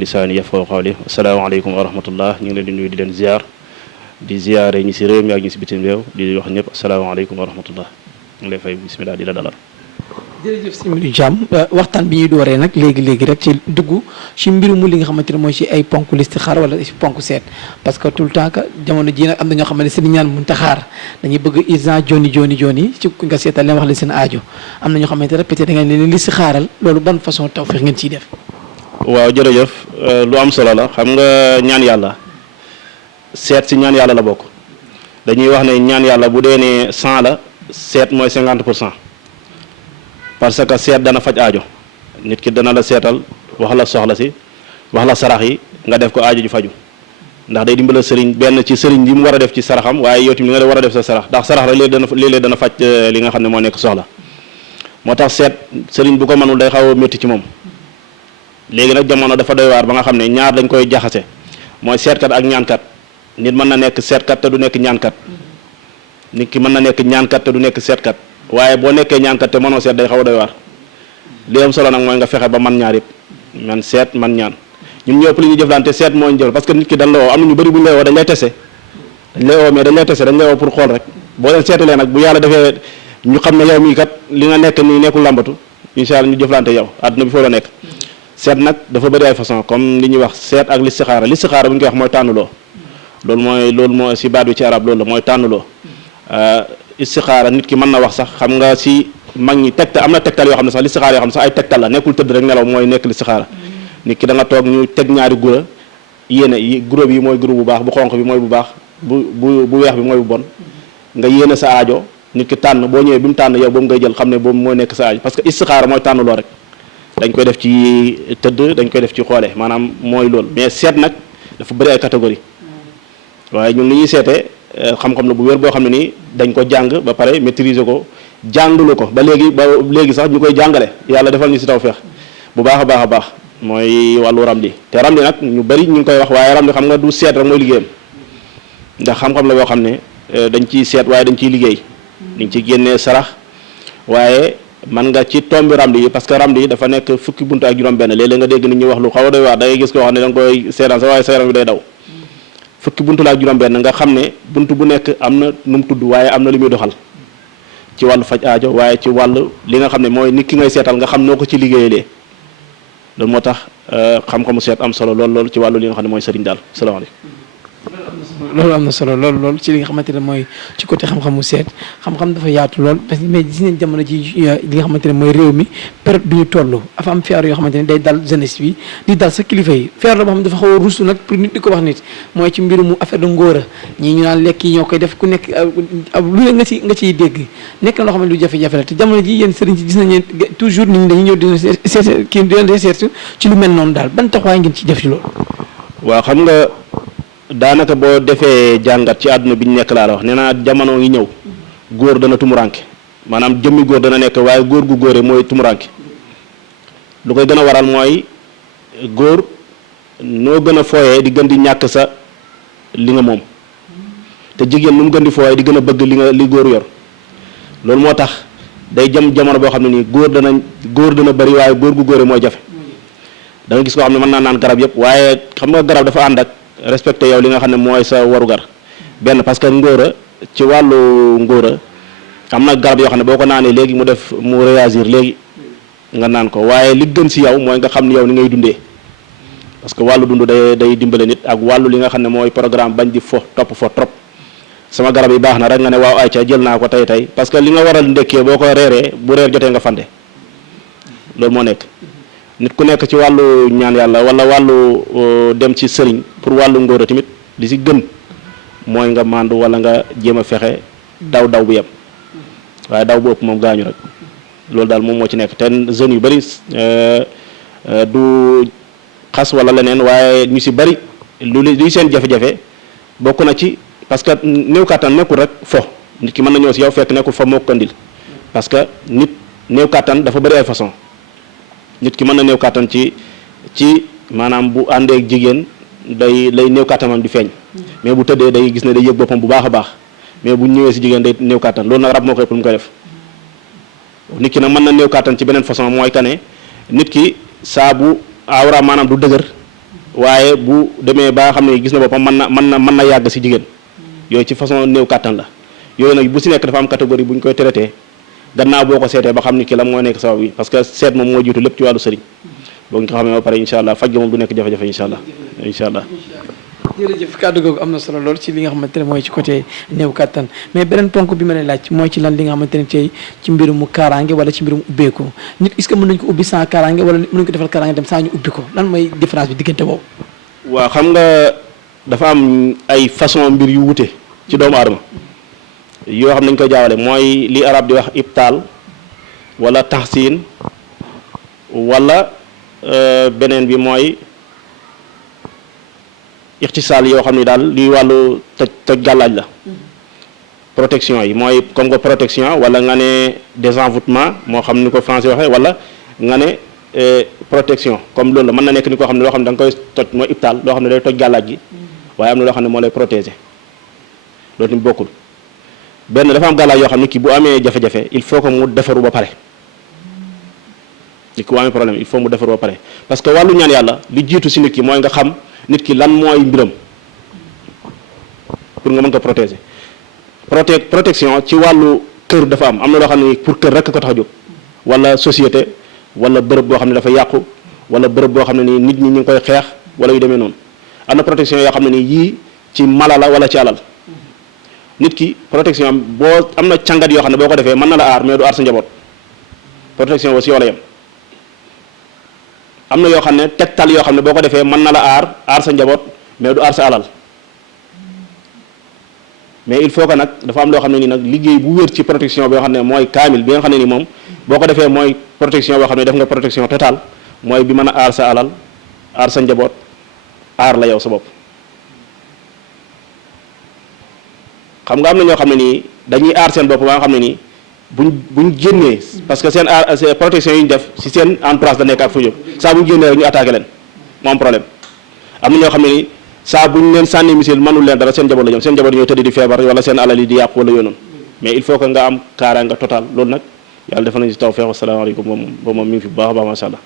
lisaani yafqahu qawli asalaamaaleykum wa rahmatullah ñu ngi leen di nuyu di leen ziar di ziare ñi si réew mi ak ñi si bitim réew di wax ñëpp asalaamaaleykum wa rahmatullah ñu ngi lay fay bismillah di la dalal. jërëjëf si mbiru jàmm waxtaan bi ñuy dooree nag léegi rek ci dugg ci mbiru mu li nga xamante ne mooy ci ay ponk listixaar wala ci ponk seet parce que tout le temps que jamono ji nag am na ñoo xam ne seen ñaan mun taxaar dañuy bëgg urgent joni ci nga seetal leen wax leen seen aajo am na ñoo xamante ne peut-être da ngeen leen listixaaral loolu ban façon tawfiix ngeen ciy def. waaw jërëjëf lu am solo la xam nga ñaan yàlla seet si ñaan yàlla la bokk dañuy wax ne ñaan yàlla bu dee ne 100 la seet mooy 50%. parce que seet dana faj aajo nit ki dana la seetal wax la soxla si wax la sarax yi nga def ko aajo ju faju ndax day dimbala sëriñ benn ci sëriñ li mu war a def ci saraxam waaye yow tamit li nga war a def sa sarax ndax sarax rek léeg-léeg dana faj li nga xam ne moo nekk soxla moo tax seet sëriñ bu ko mënul day xaw a métti ci moom léegi nag jamono dafa doy waar ba nga xam ne ñaar dañ koy jaxase mooy seetkat ak ñaankat nit mën na nekk seetkat te du nekk ñaankat nit ki mën na nekk ñaankat te du nekk seetkat waaye boo nekkee ñaankat te mënoo seet day xaw a doy waar li am solo nag mooy nga fexe ba man ñaar yëpp man seet man ñaan ñun ñëpp li ñu jëflante seet moo ñu jël parce que nit ki dañ la woo am na ñu bëri bu ñu lay woo dañ lay tese dañ lay woo mais dañ lay tese dañ lay woo pour xool rek boo leen seetalee nag bu yàlla defee ñu xam ne yow mii kat li nga nekk nii nekkul làmbatu incha allah ñu jëflante yow àdduna bi foo la nekk seet nag dafa bëri ay façon comme li ñuy wax seet ak listixaara bu ñu koy wax mooy tànnuloo loolu mooy si baat bi ci arab loolu la mooy tànnuloo istixaara nit ki mën na wax sax xam nga si mag ñi tegtal am na tegtal yoo xam ne sax listixaara yoo xam ne sax ay tegtal la nekkul tëdd rek nelaw mooy nekk listixaara nit ki da nga toog ñu teg ñaari gura yéene yi guro bi mooy guro bu baax bu xonq bi mooy bu baax bu weex bi mooy bu bon nga yéene sa aajo nit ki tànn boo ñëwee bi mu tànn yow boobu ngay jël xam ne boobu mooy nekk sa aajo parce que istixaara mooy tànnuloo rek dañ koy def ci tëdd dañ koy def ci xoole maanaam mooy loolu mais seet nag dafa bëri ay catégorie waaye ñun li ñuy seetee xam-xam la bu wér boo xam ne nii dañ ko jàng ba pare maîtriser ko jàngalu ko ba léegi sax ñu koy jàngale yàlla defal ñu si tawfeex bu baax a baax mooy wàllu ramli te ramli nag ñu bëri ñu ngi koy wax waaye ramli xam nga du seet rek mooy liggéeyam ndax xam-xam la boo xam ne dañ ciy seet waaye dañ ciy liggéey dañ ciy génnee sarax waaye man nga ci tombi ramli yi parce que ramli yi dafa nekk fukki buntu ak juróom-benn léeg-léeg nga dégg nit ñi wax lu xaw a doy waar da ngay gis koo xam ne da nga koy seetaan sa waaye sa yaram bi day daw fukki buntu la ak juróom-benn nga xam ne buntu bu nekk am na nu mu tudd waaye am na li muy doxal ci wàllu faj aajo waaye ci wàllu li nga xam ne mooy nit ki ngay seetal nga xam noo ko ci liggéeyalee loolu moo tax xam-xamu seet am solo lool ci wàllu li nga xam ne mooy sëriñ daal salaamaaleykum. loolu am na solo lool ci li nga xamante ne mooy ci côté xam-xamu seet xam-xam dafa yaatu lool parce que mais gis nañ jamono ji li nga xamante ne mooy réew mi période bi ñu toll dafa am feebar yoo xamante ne day dal jeunesse bi di dal sa kilifa yi feebar la boo xam ne dafa xaw a ruusu nag pour nit di ko wax nit mooy ci mbirum affaire de ngóora ñii ñu naan lekk yi ñoo koy def ku nekk lu ne nga ciy dégg nekk na loo xam ne lu jafe-jafe la te jamono ji yéen sëriñ si gis nañ toujours nit ñi dañuy ñëw dina seet kii dina seet ci lu mel noonu daal ban taxawaay ngeen ci def ci loolu. waaw xam nga daanaka boo defee jàngat ci àdduna bi ñu nekk laa la wax nee naa jamono ngi ñëw góor dana tumuranke maanaam jëmmi góor dana nekk waaye góor gu góore mooy tumuranke lu koy gën a waral mooy góor noo gën a fooyee di gën di ñàkk sa li nga moom te jigéen nu mu gën di fooyee di gën a bëgg li góor yor loolu moo tax day jëm jamono boo xam ne nii góor dana bëri waaye góor gu góore mooy jafe da nga gis koo xam ne mën naa naan garab yëpp waaye xam nga garab dafa ànd ak respecté yow li nga xam ne mooy sa warugar benn parce que ngóora ci wàllu ngóora am na garab yoo xam ne boo ko naanee léegi mu réagir léegi nga naan ko waaye li gën si yow mooy nga xam ne yow ni ngay dundee parce que wàllu dund day dimbale nit ak wàllu li nga xam ne mooy programme bañ di topp fo trop sama garab yi baax na rek nga ne waaw ayca jël naa ko tey parce que li nga waral ndekkee boo ko reeree bu reer jotee nga fande loolu moo nekk nit ku nekk ci wàllu ñaan yàlla wala wàllu dem ci sëriñ pour wàllu ngóora tamit li si gën mooy nga màndu wala nga jéem a fexe daw bu yem waaye daw bu ëpp moom gaañu rek loolu daal moom moo ci nekk te jeunes yu bëri du xas wala leneen waaye ñu si bëri luy seen jafe-jafe bokk na ci parce que néew kàttan nekkul rek fo nit ki mën na ñëw si yow fekk nekkul fo moo ko andil parce que nit néew kàttan dafa bëri ay façon nit ki mën na néew kàttan ci maanaam bu àndee ak jigéen lay néew kàttanam di feeñ mais bu tëddee day gis ne day yëg boppam bu baax a baax mais bu ñëwee si jigéen day néew kàttan loolu nag rab moo koy pour mu koy def nit ki nag mën na néew kàttan ci beneen façon mooy que ne nit ki saa bu awra maanaam du dëgër waaye bu demee ba xam ne gis na boppam mën na yàgg si jigéen yooyu ci façon néew kàttan la yooyu nag bu si nekk dafa am catégorie bu ñu koy traité gannaaw boo ko seetee ba xam ni ki la moo nekk sabab bi parce que seet moom moo jiitu lépp ci wàllu sëriñ boo nga xam ne ba pare incha allah faj ga moom du nekk jafe-jafe incha allah jërëjëf kàddu googu am na solo lool ci li nga xamante ne mooy ci côté néew kàttan mais beneen ponk bi ma lay laaj mooy ci lan li nga xamante ne tey ci mbirum kaaraange wala ci mbirum ubbeeku nit est-ce que mën nañ ko ubbi sans kaaraange wala mën nañ ko defal kaaraange dem saa ñu ubbi ko lan mooy différence bi diggante boobu. waaw xam nga dafa am ay façon mbir yu wute ci doomu aadama yoo xam nañ koy jaawale mooy li arab di wax ibtaal wala tahsin wala beneen bi mooy ixtisaal yoo xam ni daal liy wàllu toj gàllaaj la protection yi mooy comme que protection wala nga ne désenvoûtement moo xam ni ko français waxee wala nga ne protection comme loolu la mën na nekk ni koo xam ne loo xam ne da nga koy toj mooy ibtaal loo xam ne day toj gàllaaj gi waaye am na loo xam ne moo lay protéger loolu tamit bokkul benn dafa am gàllaaj yoo xam ne kii bu amee jafe-jafe il faut que mu defaru ba pare nit ki bu amee problème il faut mu defaru ba pare parce que wàllu ñaan yàlla li jiitu si nit ki mooy nga xam nit ki lan mooy mbiram pour nga mën ko protéger protection ci wàllu kër dafa am na loo xam ne pour kër rekk ko tax a jóg wala société wala bërëb boo xam ne dafa yàqu wala bërëb boo xam ne nii nit ñi ñu ngi koy xeex wala yu demee noonu am na protection yoo xam ne nii yii ci mala la wala ci alal nit ki protection am boo am na càngat yoo xam ne boo ko defee mën na la aar mais du aar sa njaboot protection aussi wala yem am na yoo xam ne tegtal yoo xam ne boo ko defee mën na la aar sa njaboot mais du aar sa alal mais il faut que nag dafa am loo xam ne nii nag liggéey bu wér ci protection boo xam ne mooy kaamil bi nga xam ne ni moom boo ko defee mooy protection boo xam ne def nga protection totale mooy bi mën a aar sa alal aar sa njaboot aar la yow sa bopp xam nga am na ñoo xam ne nii dañuy aar seen bopp ba nga xam ne nii buñ génnee parce que seen protection yi ñu def si seen en place da nekk ak fu jóg saa bu ñu génnee rek ñu attaqué leen moo am problème am na ñoo xam ne ni saa bu ñu leen sànni missile mënul leen dara seen njaboot la ñoom seen njaboot ñoo tëdd di feebar wala seen alal yi di yàqu wala yoonoon mais il faut que nga am kaaraanga total loolu nag yàlla defal nañu si tawfeex wasalaamaaleykum moom mi ngi fi bu baax a baax macha allah.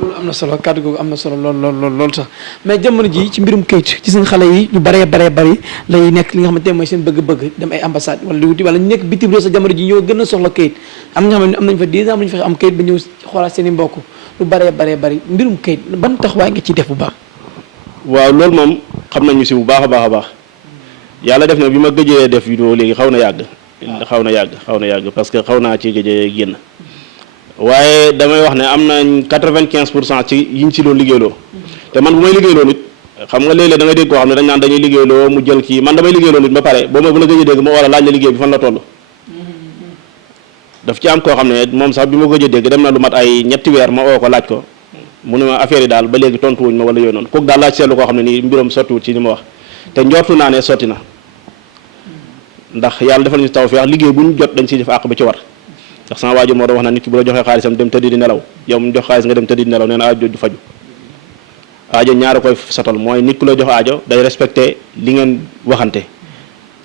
loolu am na solo kàddu googu am na solo lool sax mais jamono ji ci mbirum kayit ci seen xale yi ñu bëree bëri lay nekk li nga xamante ne mooy seen bëgg-bëgg dem ay ambassade wala di wuti wala ñu nekk bitim réew sa jamono ji ñoo gën a soxla kayit am na ñoo xam ne am nañ fa 10 ans am nañu fexe am kayit ba ñëw xoolaat seen i mbokk lu bëree bëri mbirum kayit ban taxawaay nga ciy def bu baax. waaw loolu moom xam nañu si bu baax a baax yàlla def na bi ma gëjee def vidéo léegi xaw na yàgg parce que xaw naa ci gëjee génn waaye damay wax ne am nañ 95% ci yiñ ci doon liggéeyloo te man bu may liggéeyloo nit xam nga léeg-léeg da ngay dégg koo xam ne dañ naan dañuy liggéeyloo mu jël kii man damay liggéeyloo nit ba pare boo ma bu la gëjee dégg ma war a laaj la liggéey bi fan la toll daf ci am koo xam ne moom sax bi ma gëjee dégg dem na lu mat ay ñetti weer ma oo ko laaj ko mu ne ma affaire yi daal ba léegi tontu wuñ ma wala yooyu noonu kooku daal laaj seetlu koo xam ne nii mbiram sottiwut ci li ma wax te njortu naa ne sotti na ndax yàlla defal ñu tawfeex liggéey bu ñu jot dañ siy def àq ba ci war ndax sama waajur moo doon wax na nit ki bu la joxee xaalisam dem tëddi di nelaw yow mu jox xaalis nga dem tëddi di nelaw nee na aajo du faju aajo ñaara koy satal mooy nit ku la jox aajo day respecté li ngeen waxante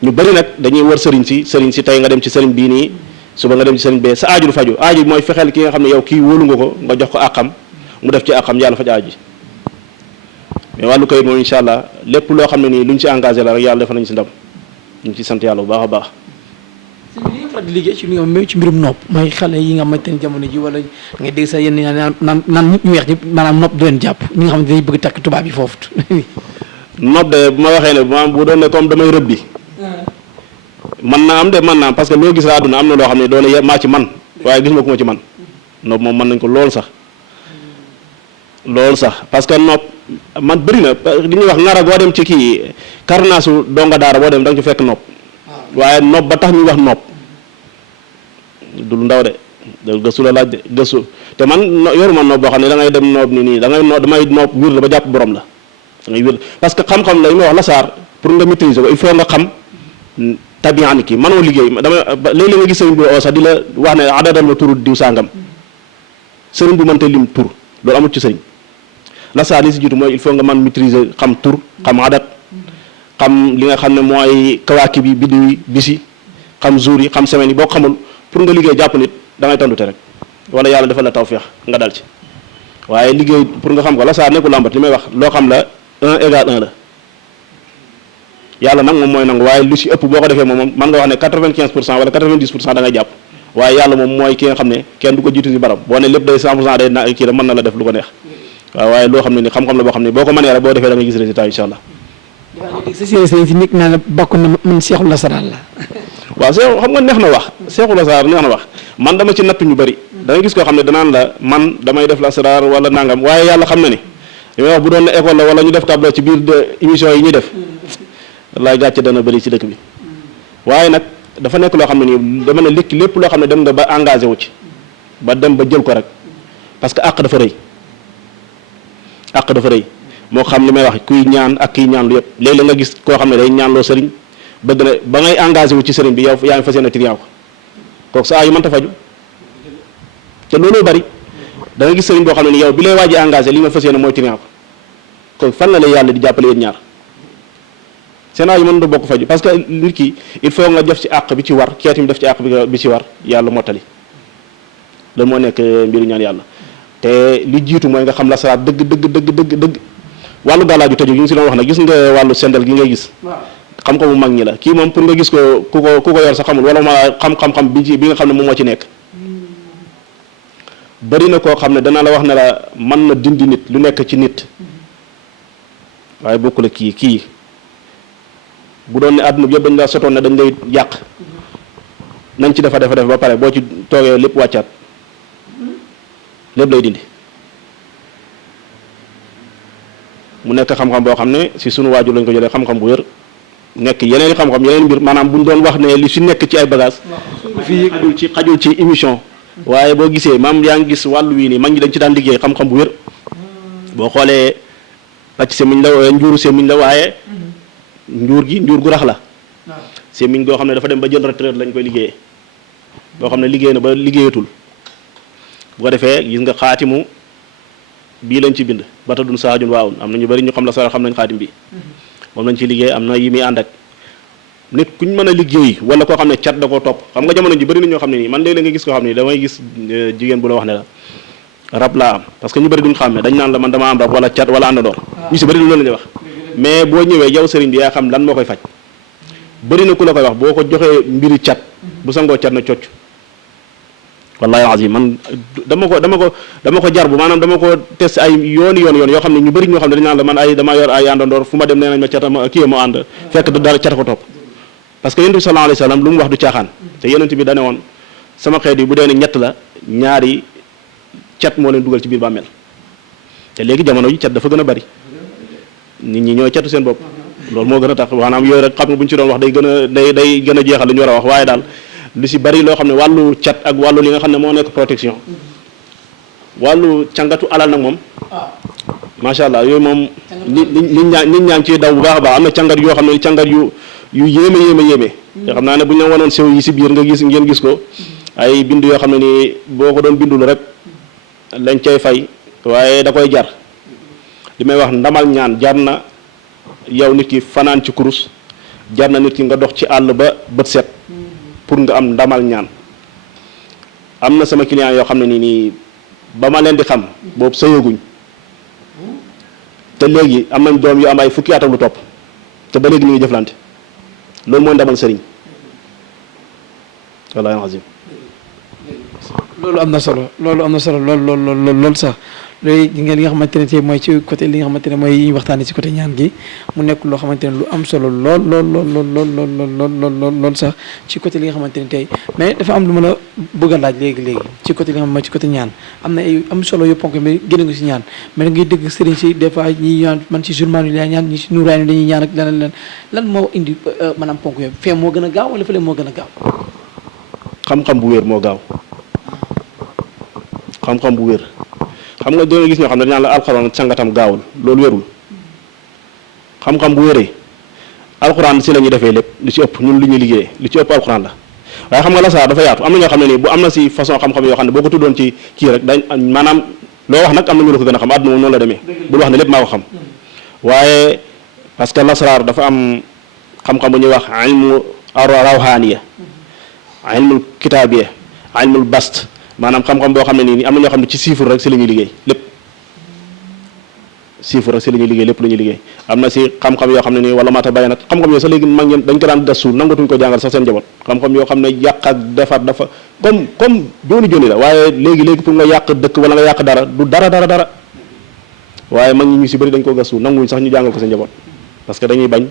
ñu bëri nag dañuy wër sëriñ si tey nga dem ci sëriñ bii nii suba nga dem ci sëriñ bee sa aajo du faju aajo mooy fexeel ki nga xam ne yow kii wóolu nga ko nga jox ko àqam mu def ci àqam yàlla faj aajo mais wàllu kayit moom incha allah lépp loo xam ne nii luñ ci engagé la rek yàlla defal nañ si ndam ñu ngi ci sant yàlla bu baax a baax. li nga faral di liggéey ci li nga xam ci mbirum nopp mooy xale yi nga xamante ne jamono ji wala nga dégg sax yenn naan nit ñu weex ñi maanaam nopp du leen jàpp ñi nga xam ne dañuy bëgg takk tubaab yi foofu. nopp de bu ma waxee ne maanaam bu doon ne comme damay rëbbi. man naa am de man naa parce que loo gis la àdduna am na loo xam ne doone maa ci man waaye gis ma ku ma ci man nopp moom mën nañ ko lool sax parce que nopp man bëri na li ñuy wax ngara boo dem ci kii karnaasu donga daara boo dem da nga ci fekk nopp waaye nopp ba tax ñuy wax nopp du lu ndaw de gëstu la laaj de gëstu te man yoruma nopp boo xam ne da ngay dem nopp nii damay nopp wir la ba jàpp borom la da ngay wir parce que xam-xam la li may wax la saar pour nga maîtriser ko il faut nga xam tabian ki mënoo liggéey léeg-léeg nga gis sëriñ bi oo sax di la wax ne adadal ma turu diw sàngam sëriñ bu mënta lim tur loolu amul ci sëriñ la saa li si jiitu mooy il faut nga mën maîtriser xam tur xam adat xam li nga xam ne mooy kawaaki bi biddiw yi bisi xam jour yi xam semaine yi boo xamul pour nga liggéey jàpp nit da ngay tandute rek wala yàlla defal la tawfeex nga dal ci waaye liggéey pour nga xam ko la saa nekkul làmbat li may wax loo xam la 1 égale 1 la yàlla nag moom mooy nangu waaye lu si ëpp boo ko defee moom mën nga wax ne 95% wala 90% da ngay jàpp waaye yàlla moom mooy ki nga xam ne kenn du ko jiitu si barab boo ne lépp day 100% day na kii la mën na la def lu ko neex waaw waaye loo xam ne ni xam-xam la boo xam ne boo ko mënee rek boo defee da nga gis résultat incha allah. sa sëriñ si nit naa la bokk na man seexul lasaraan la. waaw seexu xam nga neex na wax seexul lasaraar neex na wax man dama ci natt ñu bëri da nga gis koo xam ne danaan la man damay def lasaraar wala nangam waaye yàlla xam na ni li may wax bu doon ne école la wala ñu def tableau ci biir émission yi ñuy def laay gàcce dana bëri ci dëkk bi waaye nag dafa nekk loo xam ne nii dama ne lépp loo xam ne dem nga ba engagé wu ci ba dem ba jël ko rek parce que àq dafa rëy moo xam li may wax kuy ñaan ak kiy ñaan lu yëpp léeg-léeg nga gis koo xam ne day ñaan loo sëriñ bëgg na ba ngay engagé wu ci sëriñ bi yow yaa ngi fas yéene triant ko kooku sa yu mënta faju te looloo bari da nga gis sëriñ boo xam ne ni yow bi lay waaji engagé li nga fas yéene mooy triant ko kooku fan la lay yàlla di jàppale yéen ñaar seen yu mën da bokk faju parce que nit ki il faut nga def ci àq bi ci war keet mi def ci àq bi ci war yàlla mottali loolu moo nekk mbiru ñaan yàlla te li jiitu mooy nga xam la salaat dëgg wàllu gàllaaju tëju gi nga si doon wax nag gis nga wàllu sendal gi ngay gis xam ko mu mag ñi la kii moom pour nga gis ko ku ko yor sa xamul wala ma xam-xam bi nga xam ne moom moo ci nekk bari na koo xam ne dana la wax ne la mën na dindi nit lu nekk ci nit waaye bokku la kii bu doon ne àdduna bi yëpp dañ la sotoon ne dañ lay yàq nañ ci defa ba pare boo ci toogee lépp wàccaat lépp lay dindi mu nekk xam-xam boo xam ne si sunu waajur lañ ko jëlee xam-xam bu wér nekk yeneen xam-xam yeneen mbir maanaam buñ doon wax ne li si nekk ci ay bagage fii xajul ci émission waaye boo gisee maam yaa ngi gis wàllu wii nii mag ñi dañ ci daan liggéey xam-xam bu wér boo xoolee pàcc semiñ la njuuru semiñ la waaye njuur gu rax la semiñ goo xam ne dafa dem ba jël retraite lañ koy liggéeyee boo xam ne liggéey na ba liggéeyatul bu ko defee gis nga xaatimu bii lañ ci bind bata dun saajun waawun am na ñu bëri ñu xam la sa xam nañ xaatim bi moom lañ ci liggéey am na yi muy ànd ak nit kuñ mën a liggéey wala koo xam ne cat da koo topp xam nga jamono ji bëri na ñoo xam ne nii man léeg-léeg nga gis koo xam ne damay gis jigéen bu la wax ne la rab laa am parce que ñu bëri duñ xam ne dañ naan la man dama am rab wala cat wala àndandoor ñu si bëri loolu la ñuy wax mais boo ñëwee yow sëriñ bi yaa xam lan moo koy faj bëri na ku la koy wax boo ko joxee mbiri cat bu sangoo cat na cocc wallahi azim man dama ko jar bu maanaam dama ko test ay yoon yoo xam ne ñu bëri ñoo xam ne dañ naan la man ay dama yor ay àndandoor fu ma dem nee nañ ma catama kii moo ànd fekk dara cat ko topp parce que yonent bi sallallahu alayhi wasallam lu mu wax du caaxaan te yonent bi dane woon sama xeet yi bu dee ne ñett la ñaari cat moo leen dugal ci biir bàmmeel te léegi jamono ji cat dafa gën a bari nit ñi ñooy catu seen bopp loolu moo gën a tax maanaam yooyu rek xam nga bu ñu ci doon wax day gën a jeexal li ñu war a wax waaye daal lu si bari loo xam ne wàllu cat ak wàllu li nga xam ne moo nekk protection wàllu cangatu alal nag moom macha allah yooyu moom nit ñaa ngi ciy daw bu baax a baax am na cangat yoo xam ne cangat yu yéeme te xam naa ne bu ñu la wanoon sew yi si biir ngeen gis ko ay bind yoo xam ne nii boo ko doon bindul rek lañ cay fay waaye da koy jar li may wax ndamal ñaan jar na yow nit ki fanaan ci kurus jar na nit ki nga dox ci àll ba bët set pour nga am ndamal ñaan am na sama client yoo xam ne nii ba ma leen di xam boobu sëyaguñ te léegi am nañ doom yu am ay fukki at ak lu topp te ba léegi ñu ngi jëflante loolu mooy ndamal sëriñ wallahi azim loolu am na solo lool sax loolu li nga xamante ne tey mooy ci côté li nga xamante ne mooy waxtaanee ci côté ñaan gi mu nekk loo xamante ne lu am solo lool sax ci côté li nga xamante ne tey mais dafa am lu mën a bëgg a laaj léegi ci côté li nga xam mooy ci côté ñaan am na ay am solo yu ponk mais génn nga si ñaan mais da ngay dégg sëriñ si des fois ñi ñaan man ci journal yi lay ñaan ñi si nuuraay dañuy ñaan ak leneen lan moo indi maanaam ponk yooyu fee moo gën a gaaw wala fële moo gën a gaaw. xam-xam bu wér moo gaaw xam-xam bu wér. xam nga doon gis ñoo xam ne dañu naan la alxuraan sangatam gaawul loolu wérul xam-xam bu wéree alxuraan si la ñuy defee lépp li ci ëpp ñun li ñuy liggéeyee li ci ëpp alxuraan la waaye xam nga lasaar dafa yaatu am na ñoo xam ne nii bu am na si façon xam-xam yoo xam ne boo ko tuddoon ci kii rek dañ maanaam loo wax nag am na ñu la ko gën a xam àdduna moom noonu la demee bul wax ne lépp maa ko xam waaye parce que lasaar dafa am xam-xam bu ñuy wax ilmu rawhaniya ilmul kitaabiya ilmul bast maanaam xam-xam boo xam ne nii am na ñoo xam ne ci chiffre rek si la ñuy liggéey lépp chiffre si la ñuy liggéey lépp lu ñuy liggéey am na si xam-xam yoo xam ne nii wala mata bayanat xam-xam yoo sax léegi mag ñi dañ ko daan gas suul nangatuñ ko jàngal sax seen njaboot xam-xam yoo xam ne yàq ak defar dafa comme jooni la waaye léegi pour nga yàq dëkk wala nga yàq dara du dara waaye mag ñi ñu si bëri dañ ko gas suul nanguwuñ sax ñu jàngal ko seen njaboot parce que dañuy bañ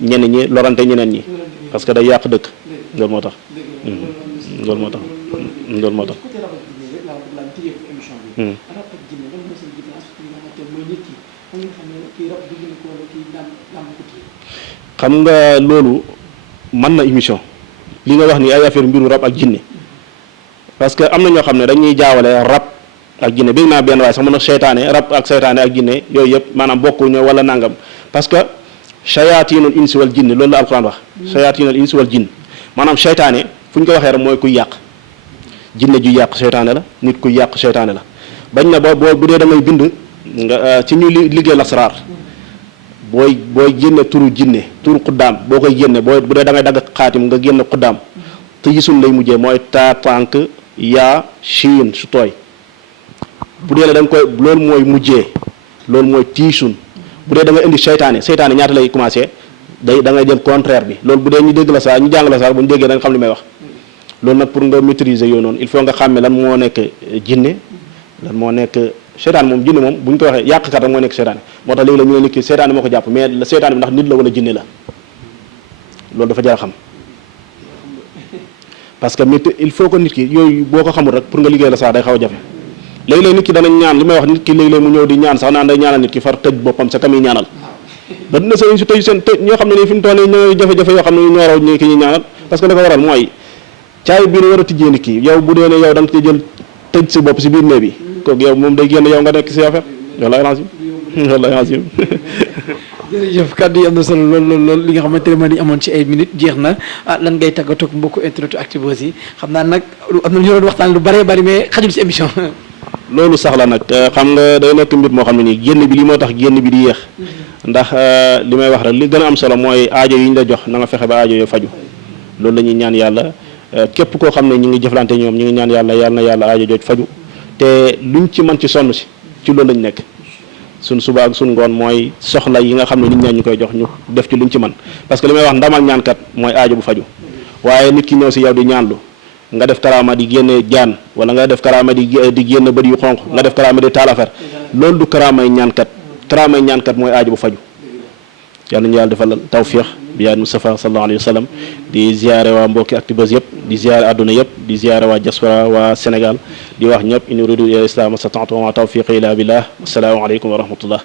ñenn ñi lorante ñeneen ñi parce que day yàq dëkk loolu moo tax xam nga loolu mën na émission li nga wax ni ay affaire mbiru rab ak jinne parce que am na ñoo xam ne dañuy jaawale rab ak jinne bi naa benn waaye sax mën a seytaane rab ak seytaane ak jinne yooyu yëpp maanaam bokkuñu wala nangam parce que shayatinul insi wal jinne loolu la alquran wax shayatinul insi wal jinne maanaam seytaane fu ñu ko waxee rek mooy kuy yàq jinne ju yàq seytaane la nit kuy yàq seytaane la bañ na boo bu dee da ngay bind nga ci ñu liggéey lasraar booy génne turu jinne turu xuddaam boo koy génne bu dee da ngay dagg xaatim nga génne xuddaam te gisul lay mujjee mooy taa tànk yaa shiin su tooy bu dee la da nga koy loolu mooy mujjee loolu mooy tiisun bu dee da nga indi seytaane ñaata lay commencé da ngay jël contraire bi loolu bu dee ñu dégg la saa ñu jàng la saa bu ñu déggee da nga xam li may wax loolu nag pour nga maîtriser yooyu noonu il faut nga xàmme lan moo nekk jinne lan moo nekk seytaane moom jinne moom bu ñu ko waxee yàqkat rek moo nekk seytaane moo tax léegi la ñu ne nit ki seytaane moo ko jàpp mais seytaane bi ndax nit la wala jinne la loolu dafa jar a xam parce que il faut que nit ki yooyu boo ko xamul rek pour nga liggéey la sax day xaw a jafe léegi-léegi nit ki danañ ñaan li may wax nit ki léegi-léegi mu ñëw di ñaan sax naan day ñaanal nit ki far tëj boppam sa kami ñaanal da dina sëriñ si tëj seen tëj ñoo xam ne nii fi mu toll nii ñooy jafe-jafe yoo xam ne ñoo raw ñi ki ñuy ñaanal parce que li ko waral mooy caabi biir war a tijjee nit ki yow bu dee ne yow da nga ci jël tëj si bopp si biir nee bi kooku yow moom day génn yow nga nekk si affaire wallaay lancim jërëjëf kàddu yi am na solo lool li nga xamante ne moo di amoon ci ay minutes jeex na lan ngay tàggatoo ak mbokku internet Actubuzz yi xam naa nag am na ñu doon waxtaan lu bëree bëri mais xajul si émission loolu sax la nag xam nga day nekk mbir moo xam ne nii génn bi li moo tax génn bi di yéex ndax li may wax rek li gën a am solo mooy aajo yi ñu la jox na nga fexe ba aajo yo faju loolu la ñuy ñaan yàlla képp koo xam ne ñi ngi jëflante ñoom ñi ngi ñaan yàlla na yàlla aajo jooj faju te luñ ci mën ci sonn si ci loolu lañ nekk suñ suba ak suñ ngoon mooy soxla yi nga xam ne nit ñaa ñu koy jox ñu def ci luñ ci mën parce que li may wax ndamal ñaankat mooy aajo bu faju waaye nit ki ñëw si yow di ñaanlu nga def karaama di génne jaan wala nga def karaama di génne bët yu xonq nga def karaama di taal affaire loolu du karaamay ñaankat mooy aajo bu faju yàlla nañu yàlla defal tawfiix bi yaay Mustafa sallallahu alayhi wa sallam di ziare waa mbokki Actubuzz yëpp di ziare àdduna yëpp di ziare waa diaspora waa Sénégal di wax ñëpp in uridu ila islam mastata'tu wa ma tawfiqi illa billah assalaamu aleykum wa rahmatullah